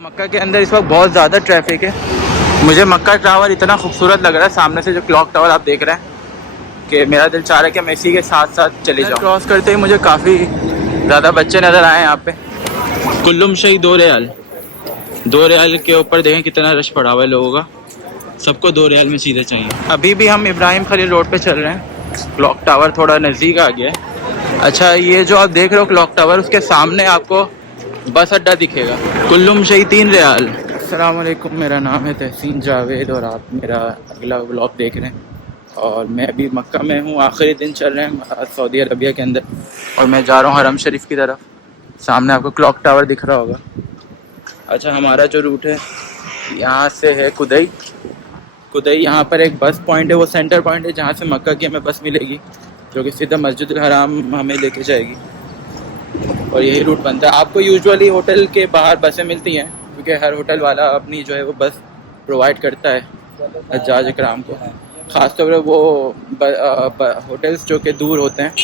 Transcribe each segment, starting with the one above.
मक्का के अंदर इस वक्त बहुत ज़्यादा ट्रैफिक है। मुझे मक्का टावर इतना खूबसूरत लग रहा है सामने से, जो क्लॉक टावर आप देख रहे हैं, कि मेरा दिल चाह रहा है कि मैं इसी के साथ साथ चले जाऊँ। क्रॉस करते ही मुझे काफ़ी ज़्यादा बच्चे नज़र आए यहाँ पे। कुल्लुम शही 2 रियाल के ऊपर देखें कितना रश पड़ा हुआ है लोगों का। सबको 2 रियाल में सीधे चाहिए। अभी भी हम इब्राहिम खलील रोड पे चल रहे हैं। क्लॉक टावर थोड़ा नज़दीक आ गया है। अच्छा, ये जो आप देख रहे हो क्लॉक टावर, उसके सामने आपको बस अड्डा दिखेगा। कुल्लुम शही 3 रियाल। अस्सलाम वालेकुम, मेरा नाम है तहसीन जावेद और आप मेरा अगला व्लॉग देख रहे हैं। और मैं अभी मक्का में हूँ, आखिरी दिन चल रहे हैं सऊदी अरबिया के अंदर, और मैं जा रहा हूँ हरम शरीफ की तरफ। सामने आपको क्लॉक टावर दिख रहा होगा। अच्छा, हमारा जो रूट है यहाँ से है कुदई। यहाँ पर एक बस पॉइंट है, वो सेंटर पॉइंट है जहाँ से मक्का की हमें बस मिलेगी, जो कि सीधा मस्जिद हराम हमें लेके जाएगी। और यही रूट बनता है। आपको यूजुअली होटल के बाहर बसें मिलती हैं, क्योंकि हर होटल वाला अपनी जो है वो बस प्रोवाइड करता है हज्जाज इकराम को। ख़ासतौर पर वो होटल्स जो कि दूर होते हैं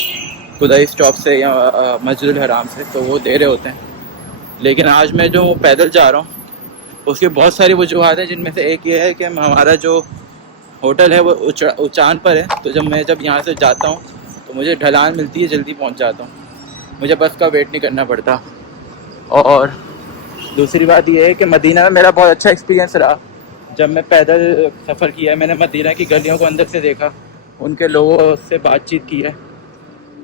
कुदई स्टॉप से या मस्जिद हराम से, तो वो दे रहे होते हैं। लेकिन आज मैं जो पैदल जा रहा हूँ उसकी बहुत सारी वजूहत हैं, जिनमें से एक ये है कि हमारा जो होटल है वो ऊंचान पर है। तो जब यहाँ से जाता हूँ तो मुझे ढलान मिलती है, जल्दी पहुँच जाता हूँ, मुझे बस का वेट नहीं करना पड़ता। और दूसरी बात यह है कि मदीना में मेरा बहुत अच्छा एक्सपीरियंस रहा। जब मैं पैदल सफ़र किया है, मैंने मदीना की गलियों को अंदर से देखा, उनके लोगों से बातचीत की है,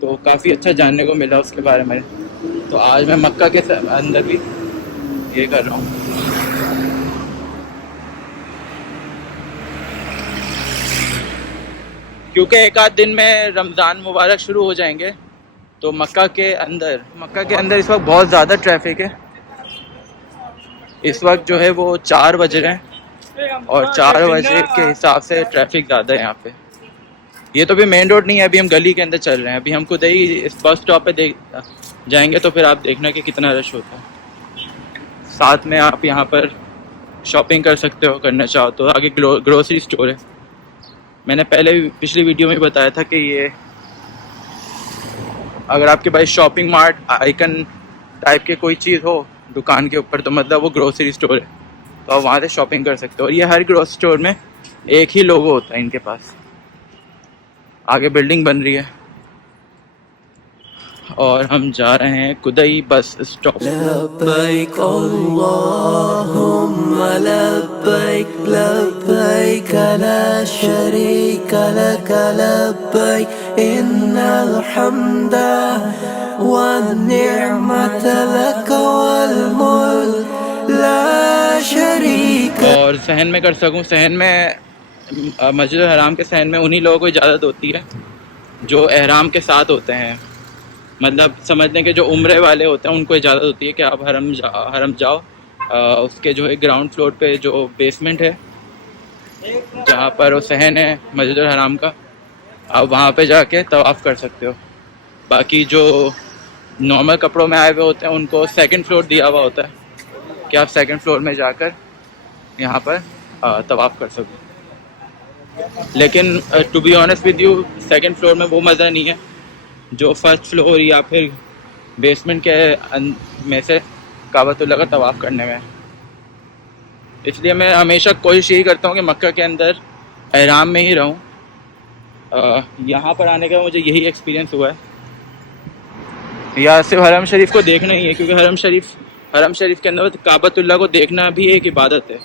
तो काफ़ी अच्छा जानने को मिला उसके बारे में। तो आज मैं मक्का के अंदर भी ये कर रहा हूँ। क्योंकि एक आध दिन में रमज़ान मुबारक शुरू हो जाएंगे, तो मक्का के अंदर इस वक्त बहुत ज़्यादा ट्रैफिक है। इस वक्त जो है वो 4 बज रहे हैं, और 4 बजे के हिसाब से ट्रैफिक ज़्यादा है यहाँ पे। ये तो भी मेन रोड नहीं है, अभी हम गली के अंदर चल रहे हैं। अभी हम खुद ही इस बस स्टॉप पे जाएंगे तो फिर आप देखना कि कितना रश होता है। साथ में आप यहाँ पर शॉपिंग कर सकते हो, करना चाहो तो। आगे ग्रोसरी स्टोर है। मैंने पिछली वीडियो में बताया था कि ये अगर आपके पास शॉपिंग मार्ट आइकन टाइप के कोई चीज़ हो दुकान के ऊपर, तो मतलब वो ग्रोसरी स्टोर है, तो आप वहाँ से शॉपिंग कर सकते हो। और ये हर ग्रोसरी स्टोर में एक ही लोगो होता है इनके पास। आगे बिल्डिंग बन रही है और हम जा रहे हैं कुदई बस स्टॉप। लब्बैक अल्लाहुम्मा लब्बैक लब्बैक ला शरीक लक लब्बैक इन्नल हम्दा वन निअमत लक वल मुल्क ला शरीक। और सहन में कर सकूं, सहन में मस्जिद हराम के सहन में उन्हीं लोगों को इजाज़त होती है जो एहराम के साथ होते हैं। मतलब समझने के जो उम्रे वाले होते हैं उनको इजाज़त होती है कि आप हरम जाओ। उसके जो है ग्राउंड फ्लोर पे जो बेसमेंट है जहाँ पर वो सहन है मस्जिद हराम का, आप वहाँ पे जाके तवाफ़ कर सकते हो। बाकी जो नॉर्मल कपड़ों में आए हुए होते हैं उनको सेकंड फ्लोर दिया हुआ होता है कि आप सेकंड फ्लोर में जाकर यहाँ पर तवाफ़ कर सको। लेकिन to be honest with you, second floor में वो मज़ा नहीं है जो फर्स्ट फ्लोर या फिर बेसमेंट के में से काबतुल्लाह का तवाफ़ करने में। इसलिए मैं हमेशा कोशिश यही करता हूँ कि मक्का के अंदर एहराम में ही रहूँ। यहाँ पर आने का मुझे यही एक्सपीरियंस हुआ है। या सिर्फ हरम शरीफ को देखना ही है, क्योंकि हरम शरीफ के अंदर काबतुल्लाह को देखना भी एक इबादत है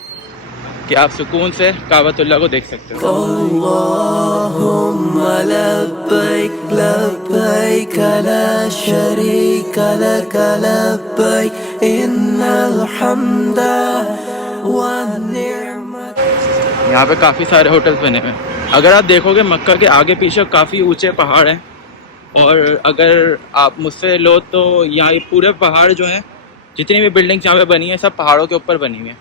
कि आप सुकून से काबतुल्लाह को देख सकते हो। अल्लाहुम्मा लब्बैक लब्बैक ला शरीक लक लब्बैक इन्नल हम्दा वन निअमत। यहाँ पे काफ़ी सारे होटल्स बने हुए हैं। अगर आप देखोगे मक्का के आगे पीछे काफ़ी ऊंचे पहाड़ हैं, और अगर आप मुझसे लो तो यहाँ ये पूरे पहाड़ जो हैं, जितनी भी बिल्डिंग्स यहाँ पे बनी हैं, सब पहाड़ों के ऊपर बनी हुई हैं।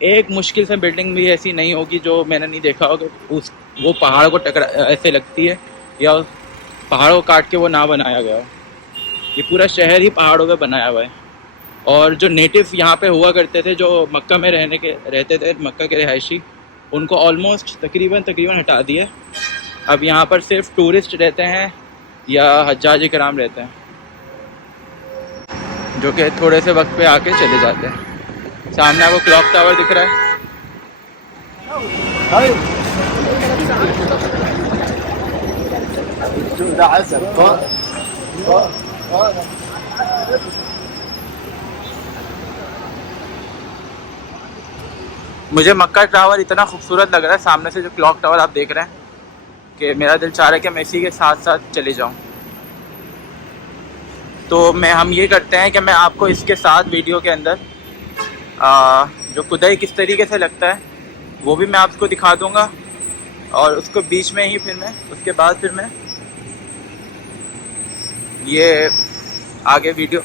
एक मुश्किल से बिल्डिंग भी ऐसी नहीं होगी जो मैंने नहीं देखा होगा वो पहाड़ को टकरा ऐसे लगती है, या उस पहाड़ों को काट के वो ना बनाया गया हो। ये पूरा शहर ही पहाड़ों पे बनाया हुआ है। और जो नेटिव यहाँ पे हुआ करते थे, जो मक्का में रहते थे, मक्का के रिहायशी, उनको ऑलमोस्ट तकरीबन हटा दिया। अब यहाँ पर सिर्फ टूरिस्ट रहते हैं या हज्जाज इकराम रहते हैं, जो कि थोड़े से वक्त पे आके चले जाते हैं। सामने आपको क्लॉक टावर दिख रहा है। मुझे मक्का टावर इतना खूबसूरत लग रहा है सामने से, जो क्लॉक टावर आप देख रहे हैं, कि मेरा दिल चाह रहा है कि मैं इसी के साथ साथ चले जाऊं। तो हम ये करते हैं कि मैं आपको इसके साथ वीडियो के अंदर जो कुदाई किस तरीके से लगता है वो भी मैं आपको दिखा दूंगा, और उसको बीच में ही उसके बाद फिर मैं ये आगे वीडियो।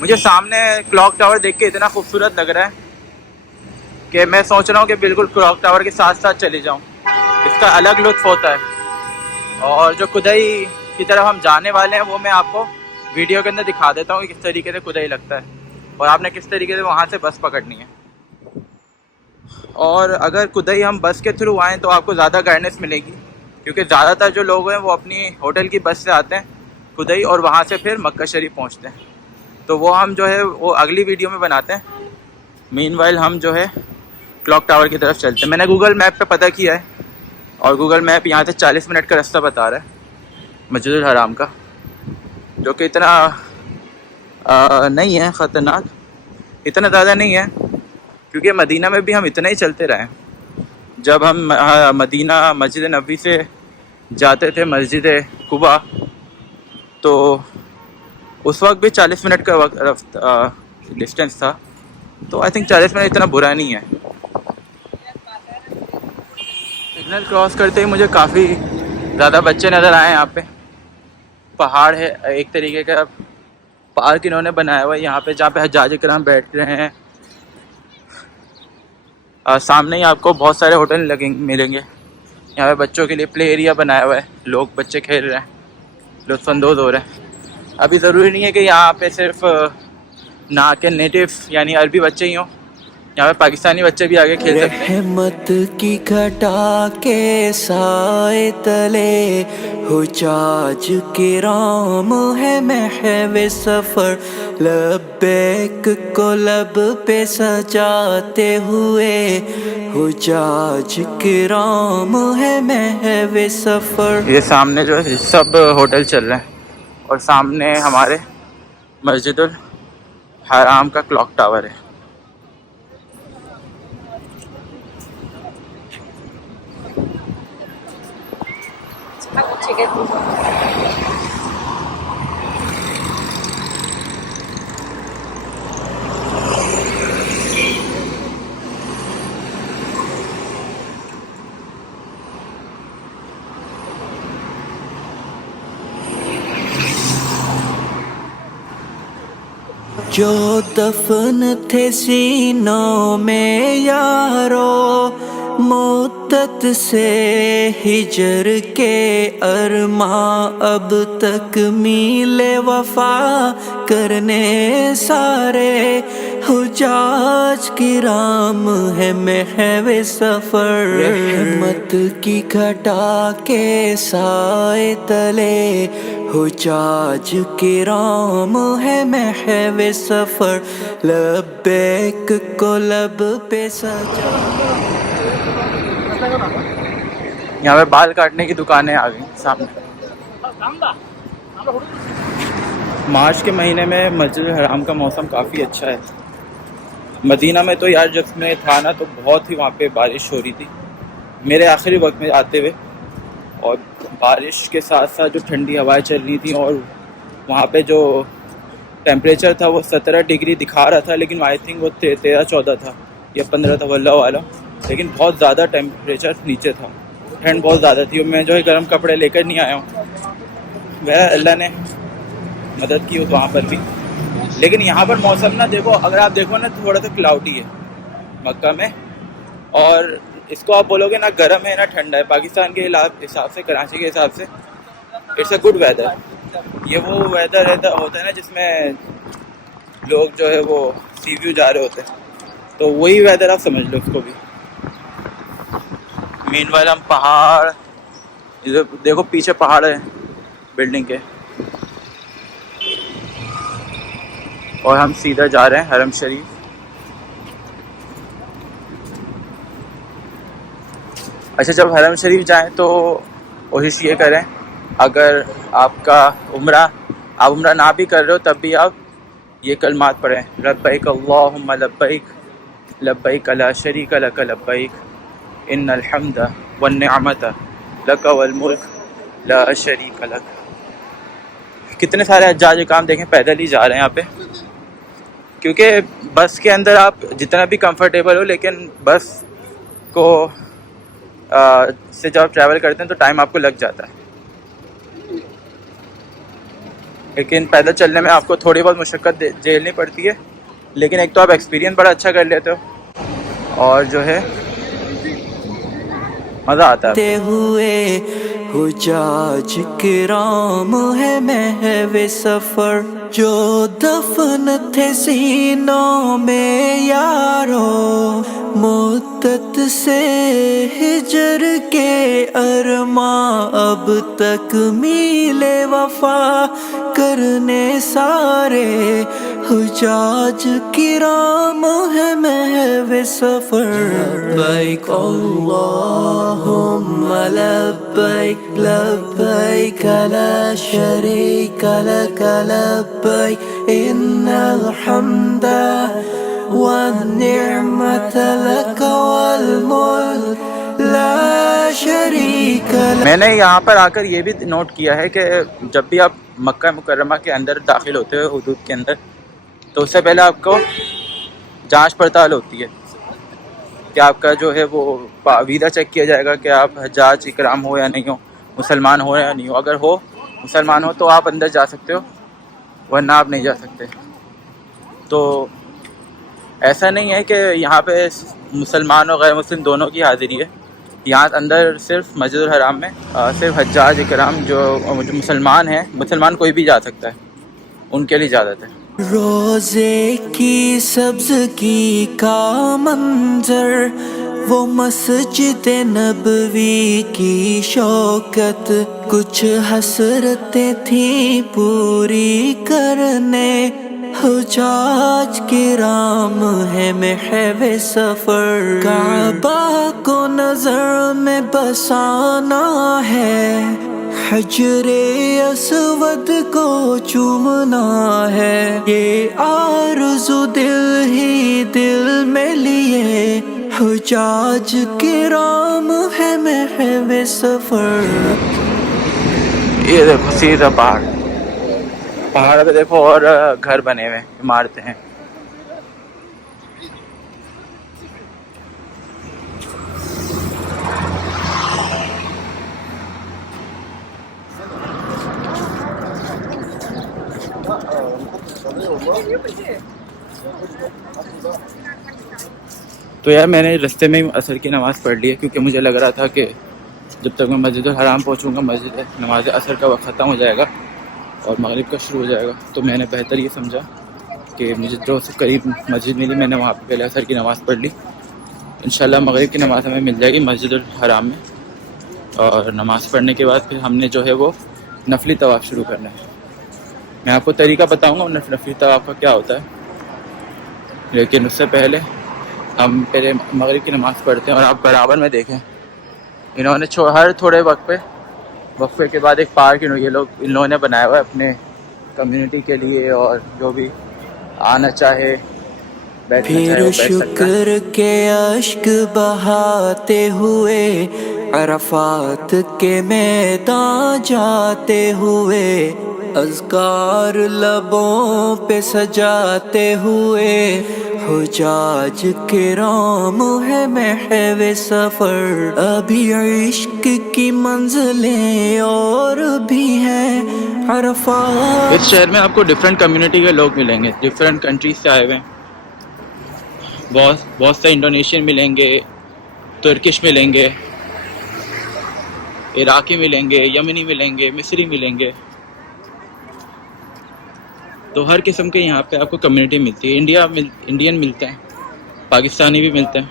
मुझे सामने क्लॉक टावर देख के इतना खूबसूरत लग रहा है कि मैं सोच रहा हूँ कि बिल्कुल क्लॉक टावर के साथ साथ चले जाऊँ। इसका अलग लुत्फ़ होता है। और जो कुदाई की तरफ हम जाने वाले हैं वो मैं आपको वीडियो के अंदर दिखा देता हूँ कि किस तरीके से कुदाई लगता है, और आपने किस तरीके से वहाँ से बस पकड़नी है। और अगर कुदाई हम बस के थ्रू आएँ तो आपको ज़्यादा गाइडेंस मिलेगी, क्योंकि ज़्यादातर जो लोग हैं वो अपनी होटल की बस से आते हैं कुदाई, और वहाँ से फिर मक्का शरीफ पहुँचते हैं। तो वो हम जो है वो अगली वीडियो में बनाते हैं। मीनवाइल हम जो है क्लॉक टावर की तरफ चलते हैं। मैंने गूगल मैप पे पता किया है, और गूगल मैप यहाँ से 40 मिनट का रास्ता बता रहा है मस्जिदुल हराम का, जो कि इतना नहीं है ख़तरनाक, इतना ज़्यादा नहीं है, क्योंकि मदीना में भी हम इतना ही चलते रहे। जब हम मदीना मस्जिद नबी से जाते थे मस्जिद कुबा, तो उस वक्त भी 40 मिनट का डिस्टेंस था। तो आई थिंक 40 मिनट इतना बुरा नहीं है। सिग्नल क्रॉस करते ही मुझे काफ़ी ज़्यादा बच्चे नज़र आए। यहाँ पे पहाड़ है, एक तरीके का पार्क इन्होंने बनाया हुआ है यहाँ पे, जहाँ पे हज्जाज इकराम बैठ रहे हैं। सामने ही आपको बहुत सारे होटल मिलेंगे। यहाँ पे बच्चों के लिए प्ले एरिया बनाया हुआ है, लोग बच्चे खेल रहे हैं, लुत्फ़अंदोज़ हो रहे हैं। अभी ज़रूरी नहीं है कि यहाँ पे सिर्फ ना के नेटिव यानी अरबी बच्चे ही हों, यहाँ पे पाकिस्तानी बच्चे भी आगे खेल सकते हैं। रहमत की घटा के साए तले हुजाज किराम है महवे सफर, लब्बैक को लब पे सजाते हुए हुजाज किराम है महवे सफर। ये सामने जो है सब होटल चल रहे हैं, और सामने हमारे मस्जिदुल हराम का क्लॉक टावर है। जो दफन थे सीनों में यारो, मुद्दत से हिजर के अरमा, अब तक मीले वफा करने सारे हुजाज किराम है महवे सफर। रहमत की घटा के साए तले हुजाज किराम है महवे सफर, लब्बैक को लब पे सजा। यहाँ पे बाल काटने की दुकानें आ गई सामने। मार्च के महीने में मस्जिद हराम का मौसम काफ़ी अच्छा है। मदीना में तो यार जब मैं था ना, तो बहुत ही वहाँ पे बारिश हो रही थी मेरे आखिरी वक्त में आते हुए, और बारिश के साथ साथ जो ठंडी हवाएं चल रही थी, और वहाँ पे जो टेम्परेचर था वो 17 डिग्री दिखा रहा था, लेकिन आई थिंक वो 13-14 था या 15 था, वल्लाह आलम। लेकिन बहुत ज़्यादा टेम्परेचर नीचे था, ठंड बहुत ज़्यादा थी। और मैं जो है गर्म कपड़े लेकर नहीं आया हूँ, वह अल्लाह ने मदद की वहाँ पर भी। लेकिन यहाँ पर मौसम ना देखो, अगर आप देखो ना, थोड़ा सा क्लाउडी है मक्का में, और इसको आप बोलोगे ना गर्म है ना ठंडा है। पाकिस्तान के हिसाब से, कराची के हिसाब से इट्स अ गुड वेदर। ये वो वेदर होता है ना जिसमें लोग जो है वो सी व्यू जा रहे होते हैं, तो वही वेदर आप समझ लो उसको भी। मीनवाइल हम पहाड़, इधर देखो पीछे पहाड़ है बिल्डिंग के, और हम सीधा जा रहे हैं हरम शरीफ। अच्छा, जब हरम शरीफ जाएं तो कोशिश ये करें, अगर आपका आप उम्रा ना भी कर रहे हो तब भी आप ये कलमात पढ़ें, लब्बैक अल्लाहुम्मा लब्बैक लब्बैक ला शरीक लक लब्बैक इन्नल हम्द वन निअमत लक वल मुल्क ला शरीक लक। कितने सारे हज्जाज काम देखें पैदल ही जा रहे हैं यहाँ पे, क्योंकि बस के अंदर आप जितना भी कंफर्टेबल हो, लेकिन बस को से जब आप ट्रैवल करते हैं तो टाइम आपको लग जाता है, लेकिन पैदल चलने में आपको थोड़ी बहुत मुशक्क़त झेलनी पड़ती है, लेकिन एक तो आप एक्सपीरियंस बड़ा अच्छा कर लेते हो और जो है मज़ा आता है। हुए हुजाज किराम है महवे सफर, जो दफन थे सीनों में यारो, मुद्दत से हिजर के अरमा, अब तक मिले वफा करने सारे, हुजाज किराम है महवे सफर। लब्बैक अल्लाहुम्मा लब्बैक लब्बैक ला शरीक लक लब्बैक इन्नल हम्दा वन निअमत लक वल मुल्क ला शरीक लक। मैंने यहाँ पर आकर ये भी नोट किया है कि जब भी आप मक्का मुकर्रमा के अंदर दाखिल होते हो, हुदूद के अंदर, तो उससे पहले आपको जांच पड़ताल होती है कि आपका जो है वो वीज़ा चेक किया जाएगा कि आप हज्जाज इकराम हो या नहीं हो, मुसलमान हो या नहीं हो। अगर हो मुसलमान हो तो आप अंदर जा सकते हो, वरना आप नहीं जा सकते। तो ऐसा नहीं है कि यहाँ पे मुसलमान और गैर मुस्लिम दोनों की हाज़िरी है। यहाँ अंदर सिर्फ मस्जिदुल हराम में सिर्फ हज्जाज इकराम जो मुसलमान हैं, मुसलमान कोई भी जा सकता है, उनके लिए इजाज़त है। रोज़े की सब्ज़गी का मंजर, वो मस्जिद नबवी की शौकत, कुछ हसरतें थी पूरी करने, हुजाज किराम है महवे सफर, काबा को नजर में बसाना है, हजरे अस्वद को चूमना है, ये आरज़ू दिल ही दिल में लिए, हुजाज किराम है महवे सफर। ये देखो सीधा पहाड़ पे देखो, और घर बने हुए, इमारतें हैं। तो यार मैंने रास्ते में ही असर की नमाज़ पढ़ ली है, क्योंकि मुझे लग रहा था कि जब तक मैं मस्जिदुल हराम पहुंचूंगा मस्जिद नमाज असर का वक्त ख़त्म हो जाएगा और मगरिब का शुरू हो जाएगा। तो मैंने बेहतर ये समझा कि मुझे जो से करीब मस्जिद मिली, मैंने वहाँ पे पहले असर की नमाज़ पढ़ ली। इंशाल्लाह मगरिब की नमाज़ हमें मिल जाएगी मस्जिदुल हराम में, और नमाज़ पढ़ने के बाद फिर हमने जो है वो नफली तवाफ़ शुरू करना है। मैं आपको तरीका बताऊँगा नफली तवाफ़ का क्या होता है, लेकिन उससे पहले हम पहले मगरिब की नमाज़ पढ़ते हैं। और आप बराबर में देखें, इन्होंने हर थोड़े वक्फे के बाद एक पार्क इन लोगों ने बनाया हुआ है अपने कम्युनिटी के लिए, और जो भी आना चाहे बैठना चाहे वो बैठ सकता है। शुक्र के अश्क बहाते हुए, अरफात के मैदान जाते हुए, अज़कार लबों पे सजाते हुए, हुजाज किराम है महवे सफर। अभी इश्क की मंजिलें और भी हैं अरफात। इस शहर में आपको डिफरेंट कम्युनिटी के लोग मिलेंगे, डिफरेंट कंट्रीज से आए हुए हैं। बहुत से इंडोनेशियन मिलेंगे, तुर्किश मिलेंगे, इराकी मिलेंगे, यमनी मिलेंगे, मिस्री मिलेंगे। तो हर किस्म के यहाँ पे आपको कम्युनिटी मिलती है। इंडियन मिलते हैं, पाकिस्तानी भी मिलते हैं।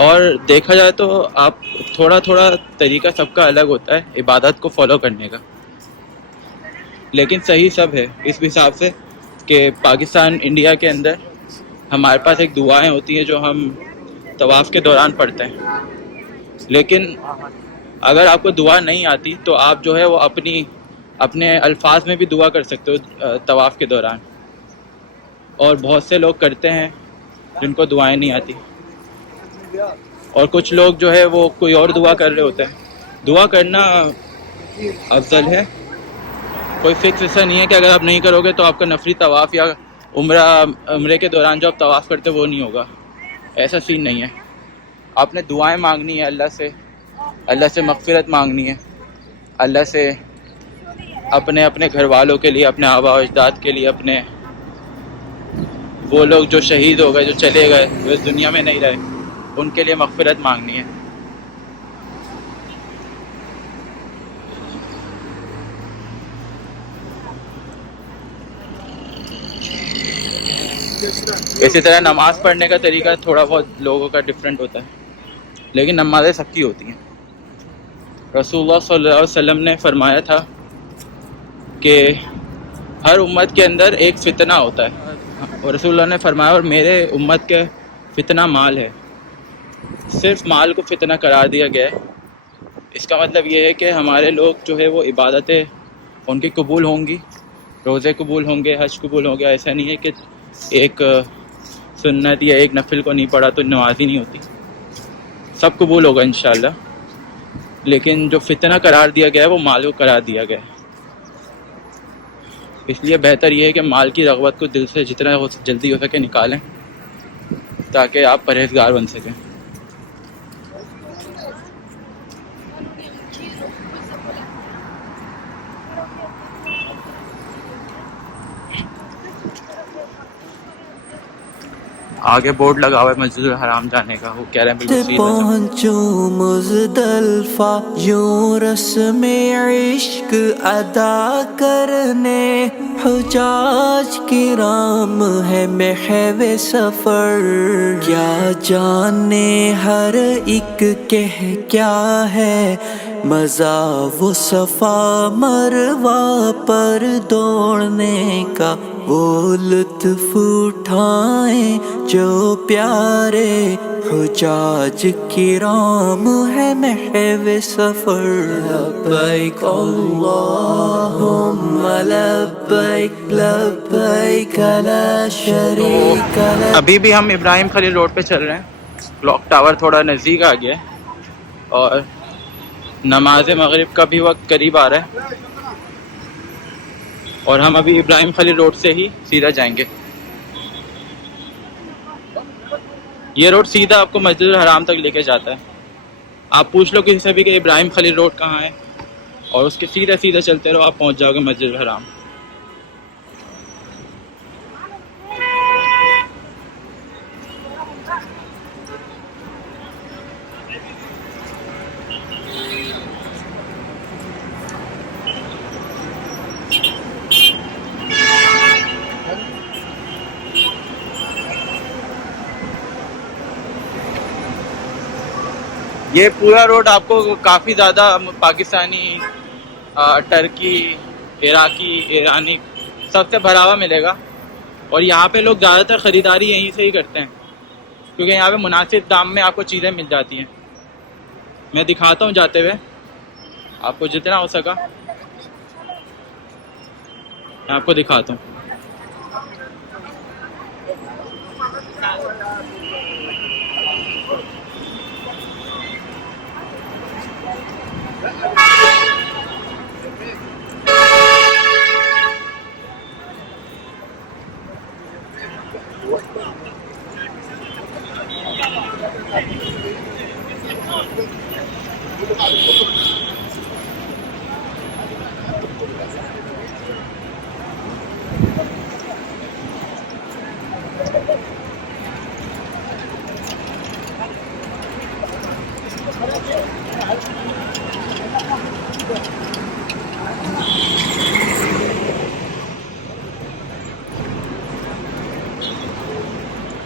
और देखा जाए तो आप थोड़ा तरीका सबका अलग होता है इबादत को फॉलो करने का। लेकिन सही सब है इस हिसाब से कि पाकिस्तान इंडिया के अंदर हमारे पास एक दुआएं होती हैं जो हम तवाफ़ के दौरान पढ़ते हैं। लेकिन अगर आपको दुआ नहीं आती तो आप जो है वो अपने अल्फाज में भी दुआ कर सकते हो तवाफ़ के दौरान। और बहुत से लोग करते हैं जिनको दुआएं नहीं आती, और कुछ लोग जो है वो कोई और दुआ कर रहे होते हैं। दुआ करना अफजल है, कोई फिक्स ऐसा नहीं है कि अगर आप नहीं करोगे तो आपका नफली तवाफ़ या उम्रे के दौरान जो आप तवाफ़ करते वो नहीं होगा, ऐसा सीन नहीं है। आपने दुआएं मांगनी है अल्लाह से मग़फ़िरत मांगनी है, अल्लाह से अपने अपने घर वालों के लिए, अपने आबा व अजदाद के लिए, अपने वो लोग जो शहीद हो गए, जो चले गए, जो इस दुनिया में नहीं रहे, उनके लिए मग़फ़िरत मांगनी है। इसी तरह नमाज़ पढ़ने का तरीका थोड़ा बहुत लोगों का डिफरेंट होता है, लेकिन नमाज़ें सबकी होती हैं। रसूलुल्लाह सल्लल्लाहु अलैहि वसल्लम ने फरमाया था कि हर उम्मत के अंदर एक फितना होता है, और रसूलुल्लाह ने फरमाया और मेरे उम्मत के फितना माल है। सिर्फ माल को फितना करार दिया गया है। इसका मतलब ये है कि हमारे लोग जो है वो इबादतें उनकी कबूल होंगी, रोज़े कबूल होंगे, हज कबूल होंगे। ऐसा नहीं है कि एक सुन्नत या एक नफिल को नहीं पढ़ा तो नमाज़ी नहीं होती, सब कबूल होगा इंशाअल्लाह। लेकिन जो फितना करार दिया गया है वो माल को करार दिया गया है। इसलिए बेहतर ये है कि माल की रग़बत को दिल से जितना जल्दी हो सके निकालें, ताकि आप परहेज़गार बन सकें। आगे बोर्ड लगा हुआ है मस्जिद हराम जाने का, वो कह रहे हैं बिल्कुल सीधा पहुँचूं मुज़दलिफ़ा यूं रस्मे इश्क अदा करने, हुजाज किराम है महवे सफ़र, क्या जाने हर एक कह क्या है मज़ा वो सफ़ा मरवा पर दौड़ने का, वो लुत्फ़ उठाएं जो प्यारे हुजाज किराम है महवे सफ़र। लब्बैक अल्लाहुम्मा लब्बैक लब्बैक ला शरीक लक। अभी भी हम इब्राहिम खलील रोड पे चल रहे हैं। क्लॉक टावर थोड़ा नज़दीक आ गया है और नमाज मगरिब का भी वक्त करीब आ रहा है, और हम अभी इब्राहिम खलील रोड से ही सीधा जाएंगे। ये रोड सीधा आपको मस्जिद हराम तक लेके जाता है। आप पूछ लो किसी से भी कि इब्राहिम खलील रोड कहाँ है, और उसके सीधा सीधा चलते रहो, आप पहुँच जाओगे मस्जिद हराम। ये पूरा रोड आपको काफ़ी ज़्यादा पाकिस्तानी, टर्की, इराकी, ईरानी सबसे भरा हुआ मिलेगा। और यहाँ पे लोग ज़्यादातर ख़रीदारी यहीं से ही करते हैं, क्योंकि यहाँ पे मुनासिब दाम में आपको चीज़ें मिल जाती हैं। मैं दिखाता हूँ जाते हुए आपको, जितना हो सका मैं आपको दिखाता हूँ।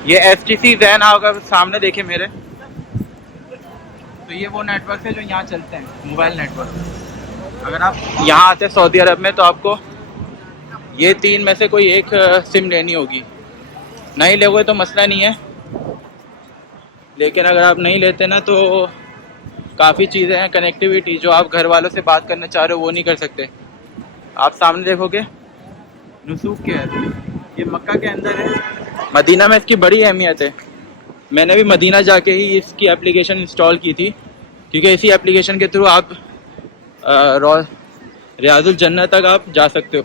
ये FTC ज़ैन होगा सामने देखे मेरे, तो ये वो नेटवर्क है जो यहाँ चलते हैं, मोबाइल नेटवर्क। अगर आप यहाँ आते हैं सऊदी अरब में तो आपको ये 3 में से कोई एक सिम लेनी होगी। नहीं लोगे तो मसला नहीं है, लेकिन अगर आप नहीं लेते ना तो काफ़ी चीज़ें हैं कनेक्टिविटी जो आप घर वालों से बात करना चाह रहे हो वो नहीं कर सकते। आप सामने देखोगे नुसूक केयर, ये मक्का के अंदर है। मदीना में इसकी बड़ी अहमियत है। मैंने भी मदीना जाके ही इसकी एप्लीकेशन इंस्टॉल की थी, क्योंकि इसी एप्लीकेशन के थ्रू आप रियाजुल जन्नत तक आप जा सकते हो।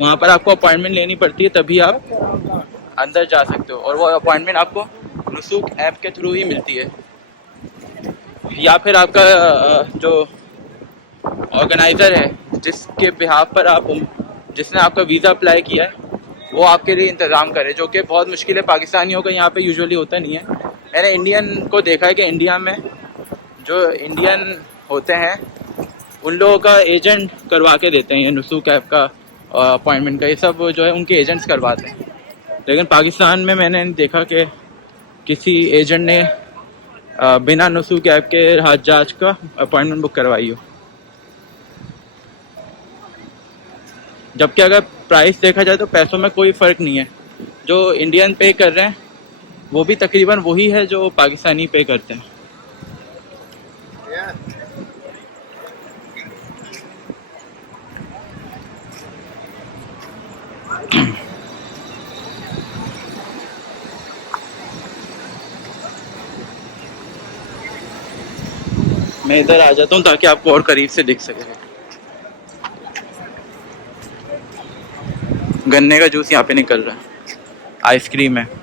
वहाँ पर आपको अपॉइंटमेंट लेनी पड़ती है, तभी आप अंदर जा सकते हो, और वो अपॉइंटमेंट आपको नुसूक ऐप के थ्रू ही मिलती है। या फिर आपका जो ऑर्गेनाइज़र है जिसके बिहाफ पर आप जिसने आपका वीज़ा अप्लाई किया है वो आपके लिए इंतज़ाम करे, जो कि बहुत मुश्किल है। पाकिस्तानियों का यहाँ पे यूजुअली होता नहीं है। मैंने इंडियन को देखा है कि इंडिया में जो इंडियन होते हैं उन लोगों का एजेंट करवा के देते हैं, ये नुसूक ऐप का अपॉइंटमेंट का ये सब जो है उनके एजेंट्स करवाते हैं। लेकिन पाकिस्तान में मैंने देखा कि किसी एजेंट ने बिना नुसूक ऐप के हज्जाज का अपॉइंटमेंट बुक करवाई हो। जबकि अगर प्राइस देखा जाए तो पैसों में कोई फ़र्क नहीं है। जो इंडियन पे कर रहे हैं वो भी तकरीबन वही है जो पाकिस्तानी पे करते हैं। मैं इधर आ जाता हूँ ताकि आपको और करीब से दिख सके। गन्ने का जूस यहाँ पे निकल रहा है, आइसक्रीम है।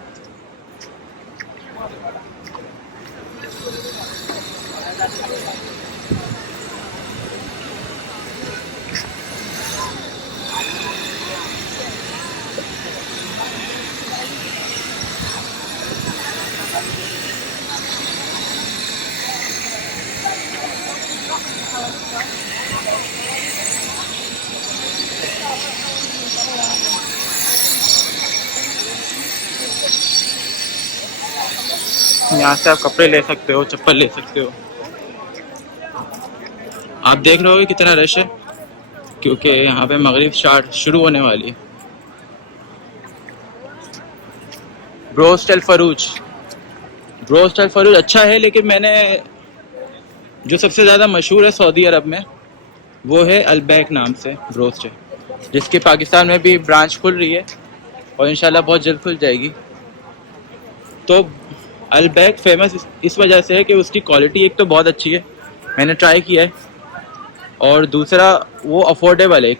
यहाँ से आप कपड़े ले सकते हो, चप्पल ले सकते हो। आप देख रहे हो कितना रश है, क्योंकि यहाँ पे मगरिब शुरू होने वाली है। ब्रोस्ट अल फरूज अच्छा है, लेकिन मैंने जो सबसे ज़्यादा मशहूर है सऊदी अरब में वो है अलबैक नाम से ब्रोस्ट है, जिसकी पाकिस्तान में भी ब्रांच खुल रही है और इंशाल्लाह बहुत जल्द खुल जाएगी। तो अलबैक फेमस इस वजह से है कि उसकी क्वालिटी एक तो बहुत अच्छी है, मैंने ट्राई किया है, और दूसरा वो अफोर्डेबल है,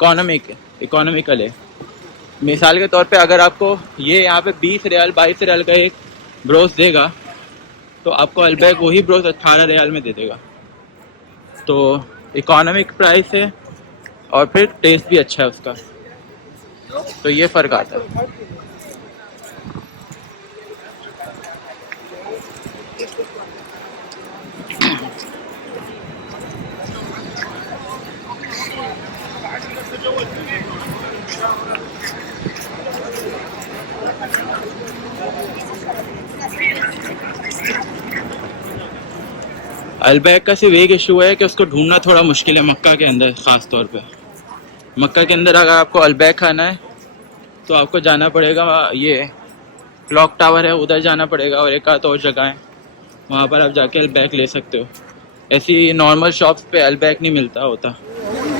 इकोनॉमिकल है। मिसाल के तौर पे अगर आपको ये यहाँ पे 20 रियाल 22 रियाल का एक ब्रोस्ट देगा तो आपको अलबैक वही ब्रोस्ट 18 रियाल में दे देगा। तो इकोनॉमिक प्राइस है और फिर टेस्ट भी अच्छा है उसका, तो ये फ़र्क आता है। अलबैक का सिर्फ एक इशू है कि उसको ढूंढना थोड़ा मुश्किल है मक्का के अंदर। ख़ास तौर पे मक्का के अंदर अगर आपको अलबैक खाना है तो आपको जाना पड़ेगा, ये क्लॉक टावर है उधर जाना पड़ेगा, और एक आध और जगह है वहाँ पर आप जाके अलबैक ले सकते हो। ऐसी नॉर्मल शॉप्स पे अलबैक नहीं मिलता होता।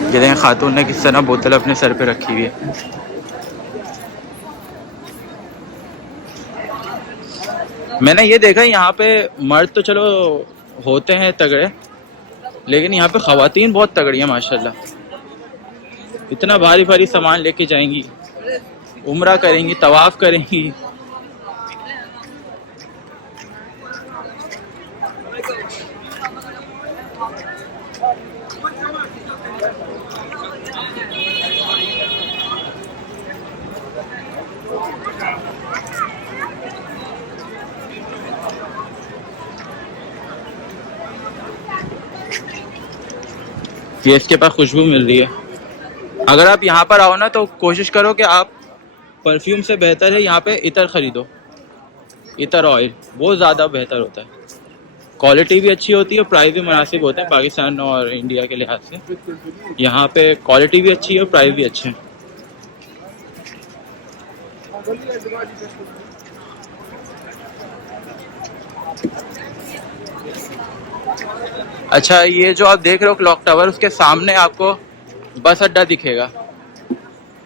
ये देखें खातून ने किस तरह बोतल अपने सर पे रखी हुई है। मैंने ये देखा यहाँ पे मर्द तो चलो होते हैं तगड़े, लेकिन यहाँ पे ख़वातीन बहुत तगड़ी हैं माशाल्लाह। इतना भारी भारी सामान लेके जाएंगी, उम्रा करेंगी, तवाफ़ करेंगी। ये इसके पास खुशबू मिल रही है। अगर आप यहाँ पर आओ ना तो कोशिश करो कि आप परफ्यूम से बेहतर है यहाँ पे इतर ख़रीदो। इतर ऑयल वो ज़्यादा बेहतर होता है, क्वालिटी भी अच्छी होती है और प्राइस भी मुनासिब होते हैं पाकिस्तान और इंडिया के लिहाज से। यहाँ पे क्वालिटी भी अच्छी है और प्राइस भी अच्छे हैं। अच्छा, ये जो आप देख रहे हो क्लॉक टावर, उसके सामने आपको बस अड्डा दिखेगा।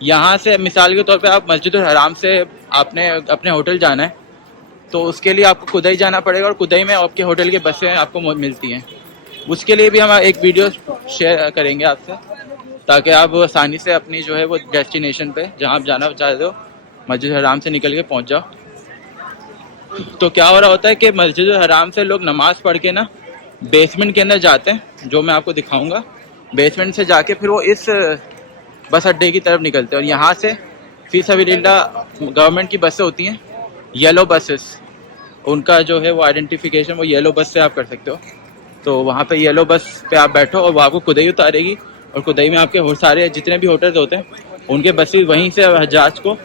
यहाँ से मिसाल के तौर पे आप मस्जिद हराम से आपने अपने होटल जाना है, तो उसके लिए आपको कुदई जाना पड़ेगा, और कुदई में आपके होटल की बसें आपको मिलती हैं। उसके लिए भी हम एक वीडियो शेयर करेंगे आपसे, ताकि आप आसानी से अपनी जो है वो डेस्टिनेशन पे जहाँ आप जाना चाहते हो मस्जिद हराम से निकल के पहुँच जाओ। तो क्या हो रहा होता है कि मस्जिद हराम से लोग नमाज़ पढ़ के ना बेसमेंट के अंदर जाते हैं, जो मैं आपको दिखाऊंगा। बेसमेंट से जाके फिर वो इस बस अड्डे की तरफ निकलते हैं, और यहाँ से फी सबीलिल्लाह गवर्नमेंट की बसें होती हैं, येलो बसेस। उनका जो है वो आइडेंटिफिकेशन वो येलो बस से आप कर सकते हो। तो वहाँ पे येलो बस पे आप बैठो और वो आपको कुदई उतारेगी, और कुदई में आपके सारे जितने भी होटल्स होते हैं उनके बसें वहीं से हजाज को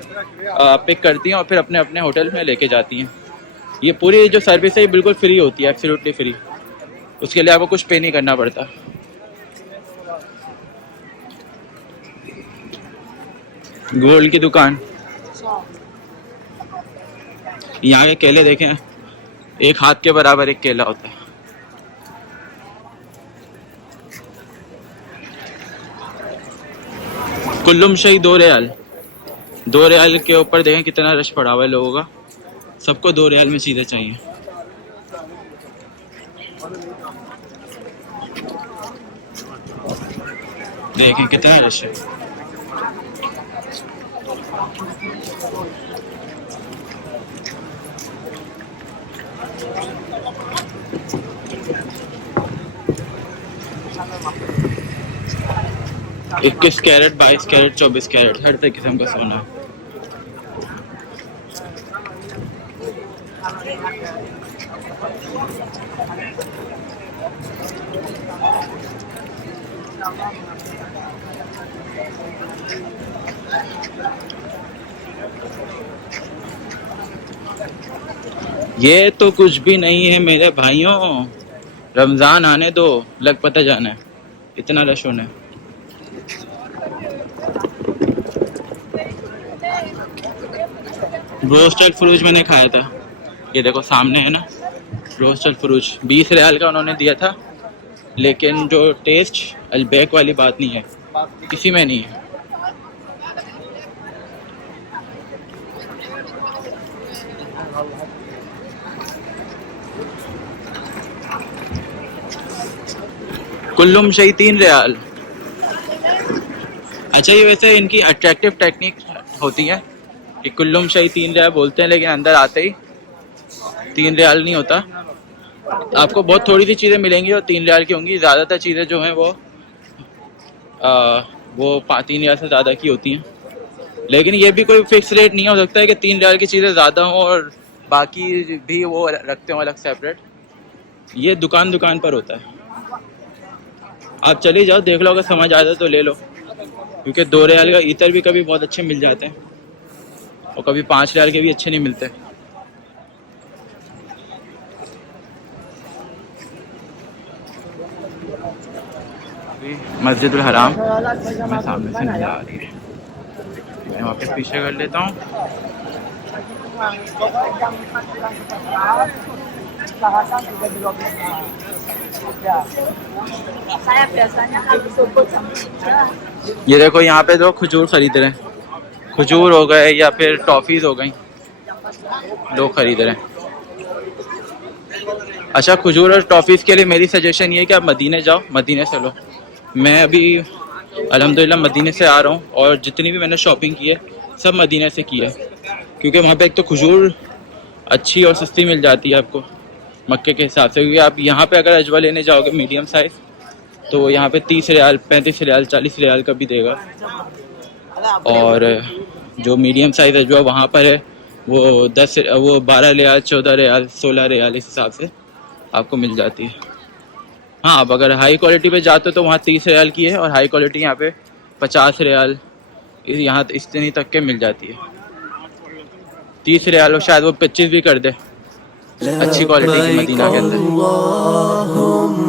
पिक करती हैं और फिर अपने अपने होटल में लेके जाती हैं। ये पूरी जो सर्विस है ये बिल्कुल फ्री होती है, एब्सोल्युटली फ्री। उसके लिए आपको कुछ पे नहीं करना पड़ता। गोल्ड की दुकान, यहाँ के केले देखें, एक हाथ के बराबर एक केला होता है। कुल्लुम शाही 2 रियाल, 2 रियाल के ऊपर देखें कितना रश पड़ा हुआ है लोगों का। सबको 2 रियाल में सीधे चाहिए। देखें कितना रश है। इक्कीस कैरेट, 22 कैरेट, 24 कैरेट, हर तरह किस्म का सोना है। ये तो कुछ भी नहीं है मेरे भाइयों, रमजान आने दो, लग पता जाना है, इतना रश होना है। रोस्टेड फ्रूज मैंने खाया था, ये देखो सामने है ना, रोस्टेड फ्रूज 20 रियाल का उन्होंने दिया था, लेकिन जो टेस्ट अलबैक वाली बात नहीं है, किसी में नहीं है। कुल्लुम शाही 3 रियाल। अच्छा, ये वैसे इनकी अट्रैक्टिव टेक्निक होती है कि कुल्लुम शाही 3 रियाल बोलते हैं, लेकिन अंदर आते ही 3 रियाल नहीं होता। आपको बहुत थोड़ी सी चीज़ें मिलेंगी और 3 रियाल की होंगी। ज़्यादातर चीज़ें जो हैं वो 3 रियाल से ज़्यादा की होती हैं, लेकिन ये भी कोई फिक्स रेट नहीं हो सकता है कि 3 रियाल की चीज़ें ज़्यादा हों और बाकी भी वो रखते हो अलग सेपरेट। ये दुकान दुकान पर होता है। आप चले जाओ, देख लो, अगर समझ आ जाए तो ले लो, क्योंकि 2 रियाल का इतर भी कभी बहुत अच्छे मिल जाते हैं और कभी 5 रियाल के भी अच्छे नहीं मिलते। मस्जिदुल हराम मैं सामने से नजर आ रही है, मैं वहाँ पे पीछे कर लेता हूँ। ये देखो यहाँ पे जो खजूर खरीद रहे हैं, खजूर हो गए या फिर टॉफीज हो गई, लोग खरीद रहे हैं। अच्छा, खजूर और टॉफीज के लिए मेरी सजेशन ये है कि आप मदीने जाओ, मदीने से लो। मैं अभी अल्हम्दुलिल्लाह मदीने से आ रहा हूँ और जितनी भी मैंने शॉपिंग की है सब मदीने से की है, क्योंकि वहाँ पे एक तो खजूर अच्छी और सस्ती मिल जाती है आपको मक्के के हिसाब से। क्योंकि आप यहाँ पे अगर अजवा लेने जाओगे मीडियम साइज़, तो यहाँ पे 30 रियाल, 35 रियाल, 40 रियाल का भी देगा, और जो मीडियम साइज़ अजवा वहाँ पर है वो 12 रियाल, 14 रियाल, 16 रियाल इस हिसाब से आपको मिल जाती है। हाँ, अब अगर हाई क्वालिटी पे जाते हो तो वहाँ 30 रियाल की है, और हाई क्वालिटी यहाँ पे 50 रियाल, यहाँ इतनी तक के मिल जाती है। 30 रियाल और शायद वो 25 भी कर दे अच्छी क्वालिटी की मदीना के अंदर।